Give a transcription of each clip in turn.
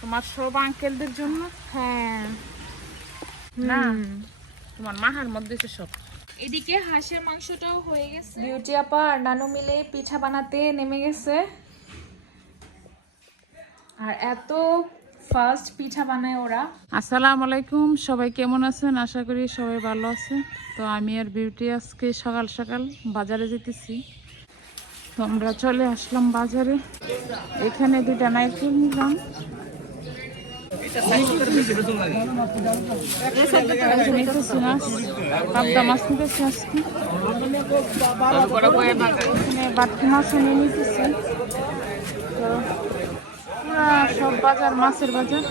তোমার সব আঙ্কেলদের জন্য? হ্যাঁ। না তোমার মাহার মধ্যে তো সব। এদিকে হাঁসের মাংসটাও হয়ে গেছে। বিউটি আপা আর নানু মিলে পিঠা বানাতে নেমে গেছে। আর এত ফাস্ট পিঠা বানায় ওরা। আসসালামু আলাইকুম সবাই কেমন আছেন? আশা করি সবাই ভালো আছে তো আমি আর বিউটি আজকে সকাল সকাল বাজারে যেতেছি। তো আমরা চলে আসলাম বাজারে। এখানে দুইটা নাইকেল নিলাম। পাবদা মাছ নিতেছি আজকে বাটকি মাছও নিয়ে নিতেছি। তো সব বাজার মাছের বাজার।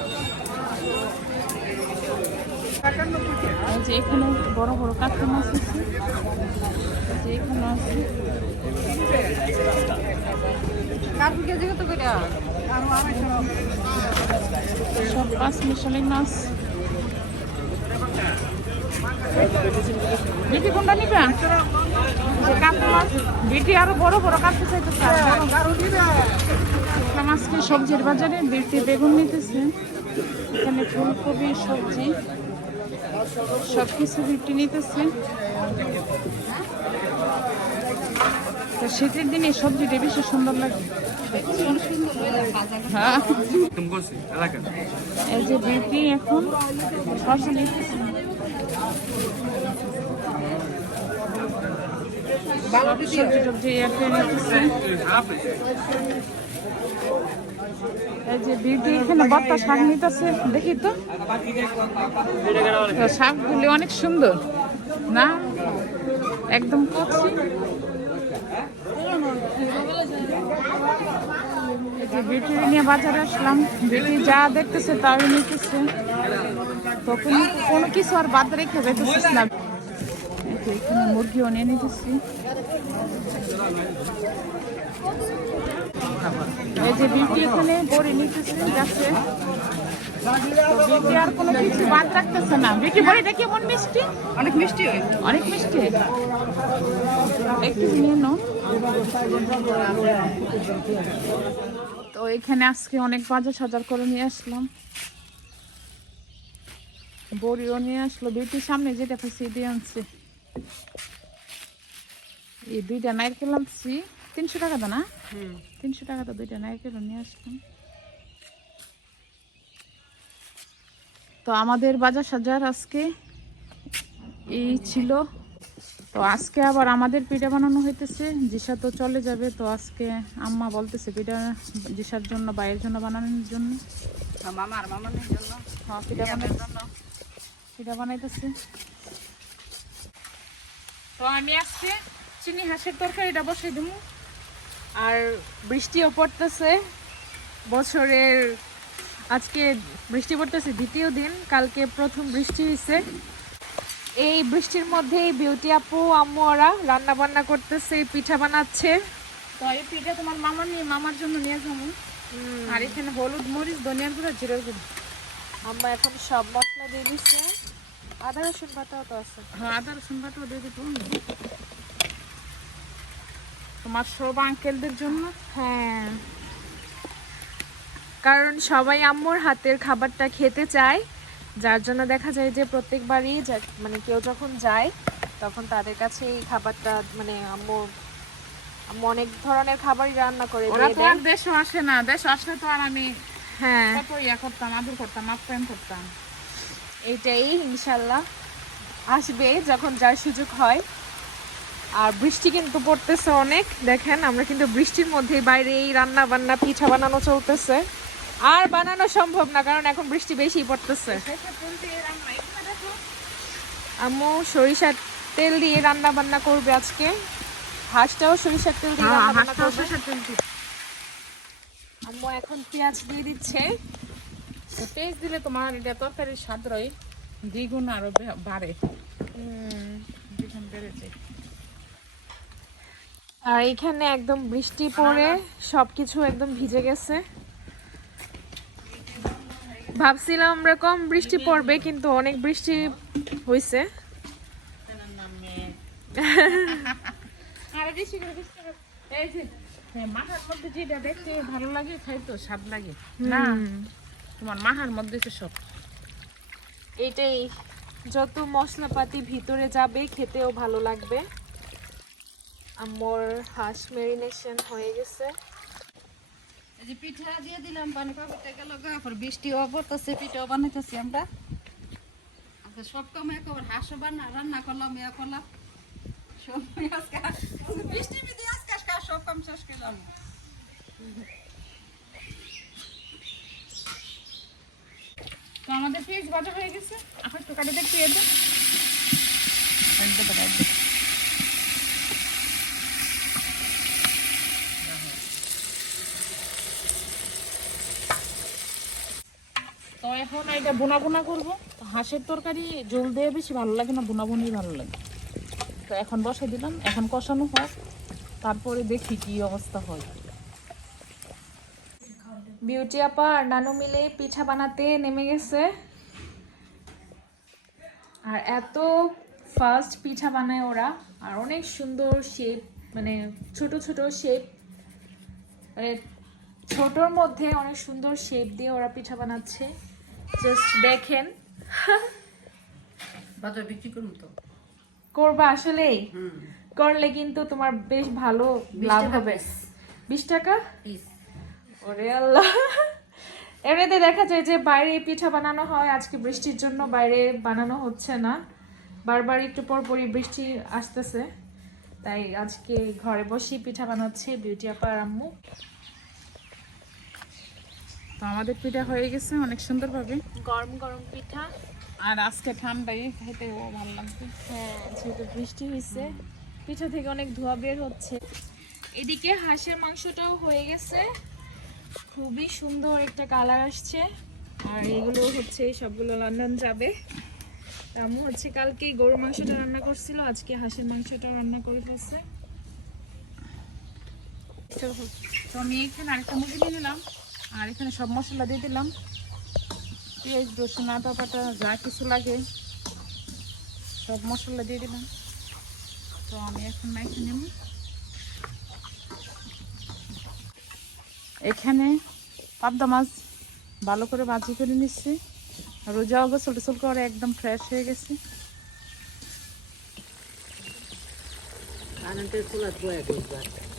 যে এখানে বড় বড় কাতলা মাছ আছে। যে এখানে আছে। সব মাছ মিশালি মাছ বিটি কোনটা নিবে? মাছ। বিটি আরও বড় বড় কাটতে চাইতেছে কাতলা মাছকে সবজির বাজারে? বিটি বেগুন নিতেছে। এখানে ফুলকপি, সবজি। সব কিছু বিক্রি নিতেছে। তো শীতের দিনে সবজিটা বেশি সুন্দর লাগে। হ্যাঁ। এই যে বিক্রি এখন নিতেছে। সবজি টবজি নিতেছে। এই যে বিউটি শাক নিতেছে, দেখি তো। তো শাকগুলি অনেক সুন্দর, না? একদম কচি। যে বিউটি নিয়ে বাজারে আসলাম বিউটি যা দেখতেছে তাই নিতেছে। তো কোনো কিছু আর বাদ রেখে যেতেছিস না। এখানে মুরগিও নিয়ে নিতেছি। এই যে বিউটি এখানে বড়ি নিতেছে যাচ্ছে। বিউটি আর কোনো কিছু বাদ রাখতেছে না। বিউটি বড়িটা কেমন মিষ্টি? অনেক মিষ্টি অনেক মিষ্টি। একটু নিয়ে নাও। তো এখানে আজকে অনেক বাজার সাজার করে নিয়ে আসলাম। বড়িও নিয়ে আসলো বিউটির সামনে যেটা পাইছি দিয়ে আনছে। এই দুইটা নারকেল আনছি। তিনশো টাকা দা না তিনশো টাকা তো দুইটা নারকেল নিয়ে আসলাম। তো আমাদের বাজার সাজার আজকে এই ছিল তো আজকে আবার আমাদের পিঠা বানানো হইতেছে। জিসা তো চলে যাবে তো আজকে আম্মা বলতেছে পিঠা জিসার জন্য বাইরের জন্য বানানোর জন্য। হ্যাঁ পিঠা বানানোর জন্য পিঠা বানাইতেছে। তো আমি আজকে চিনি হাঁসের তরকারিটা বসে দেবো আর বৃষ্টিও পড়তেছে। বছরের আজকে বৃষ্টি পড়তেছে দ্বিতীয় দিন কালকে প্রথম বৃষ্টি হয়েছে এই বৃষ্টির মধ্যেই বিউটি আপু আম্মু ওরা রান্না বান্না করতেছে পিঠা বানাচ্ছে। তো এই পিঠা তোমার মামা নিয়ে মামার জন্য নিয়ে যাব। আর এখানে হলুদ মরিচ ধনিয়ার গুঁড়ো জিরার গুঁড়ো। আম্মা এখন সব মশলা দিয়ে দিচ্ছে। আদা রসুন বাটাও তো আছে। হ্যাঁ আদা রসুন বাটাও দিয়ে দিবো। তোমার সব আঙ্কেলদের জন্য? হ্যাঁ। কারণ সবাই আম্মুর হাতের খাবারটা খেতে চায়। যার জন্য দেখা যায় যে প্রত্যেকবারই মানে কেউ যখন যায় তখন তাদের কাছে এই খাবারটা মানে আম্মু আম্মু অনেক ধরনের খাবারই রান্না করে ওরা তো আর দেশে আসে না। দেশে আসলে তো আর আমি হ্যাঁ। কত ইয়া করতাম আদর করতাম আপ্যায়ন করতাম। এইটাই ইনশাল্লাহ। আসবে যখন যার সুযোগ হয়। আর বৃষ্টি কিন্তু পড়তেছে অনেক। দেখেন আমরা কিন্তু বৃষ্টির মধ্যেই বাইরে এই রান্না বান্না পিঠা বানানো চলতেছে। আর বানানো সম্ভব না কারণ এখন বৃষ্টি বেশি পড়তেছে। আম্মু সরিষার তেল দিয়ে রান্না বান্না করবে আজকে। হাঁসটাও সরিষার তেল দিয়ে হ্যাঁ, রান্না বান্না করবে। আম্মু এখন পেঁয়াজ দিয়ে দিচ্ছে। টেস্ট দিলে তোমার এটা তরকারির স্বাদ রয় দ্বিগুণ আরও বাড়ে। দ্বিগুণ বেড়ে যায় আর এখানে একদম বৃষ্টি পড়ে সবকিছু একদম ভিজে গেছে। ভাবছিলাম আমরা কম বৃষ্টি পড়বে কিন্তু অনেক বৃষ্টি হয়েছে হ্যাঁ, মাথার মধ্যে যেটা দেখতে ভালো লাগে খাই তো স্বাদ লাগে। না তোমার মাহার মধ্যে আছে সব। যত মশলাপাতি ভিতরে যাবে খেতেও ভালো লাগবে। আমার হাঁস মেরিনেশন হয়ে গেছে। যে পিঠা দিয়ে দিলাম পানি বৃষ্টি পিঠাও আজকে সব একবার হাঁসও বানা, রান্না করলাম, ইয়া বৃষ্টি সব কাম শেষ তো আমাদের পেঁয়াজ বাজা হয়ে গেছে। এখন একটু কাটে দেখতে তো এখন এটা বোনা বোনা করব হাঁসের তরকারি জল দিয়ে বেশি ভালো লাগে না বোনা বোনই ভালো লাগে। তো এখন বসে দিলাম, এখন কষানো হয়। তারপরে দেখি কি অবস্থা হয়। বিউটি আপা আর নানু মিলে পিঠা বানাতে নেমে গেছে। আর এত ফাস্ট পিঠা বানায় ওরা, আর অনেক সুন্দর শেপ মানে ছোট ছোট শেপ মানে ছোটর মধ্যে অনেক সুন্দর শেপ দিয়ে ওরা পিঠা বানাচ্ছে। জাস্ট দেখেন। বাজার বিক্রি করুন তো। করবা আসলেই। করলে কিন্তু তোমার বেশ ভালো লাভ হবে। বিশ টাকা? ওরে আল্লাহ। এমনিতে দেখা যায় যে বাইরে পিঠা বানানো হয় আজকে বৃষ্টির জন্য বাইরে বানানো হচ্ছে না। বারবার একটু পর পরই বৃষ্টি আসতেছে। তাই আজকে ঘরে বসেই পিঠা বানাচ্ছে বিউটি আপা আর আম্মু। তো আমাদের পিঠা হয়ে গেছে অনেক সুন্দরভাবে। গরম গরম পিঠা। আর আজকে ঠান্ডায় খাইতে ভালো লাগবে। হ্যাঁ যেহেতু বৃষ্টি হয়েছে পিঠা থেকে অনেক ধোয়া বের হচ্ছে। এদিকে হাঁসের মাংসটাও হয়ে গেছে। খুবই সুন্দর একটা কালার আসছে। আর এগুলো হচ্ছে সবগুলো লন্ডন যাবে। আম্মু হচ্ছে কালকে গরুর মাংসটা রান্না করছিল আজকে হাঁসের মাংসটা রান্না করে ফেলছে। তো আমি এখানে আরেকটা মুরগি নিয়ে নিলাম। আর এখানে সব মশলা দিয়ে দিলাম। পেঁয়াজ, রসুন, আদা, বাটা, যা কিছু লাগে, সব মশলা দিয়ে দিলাম। তো আমি এখন মাইখে নেব। এখানে পাবদা মাছ ভালো করে ভাজি করে নিচ্ছি। রোজাও গোসল টোসল করে একদম ফ্রেশ হয়ে গেছে। গেছে।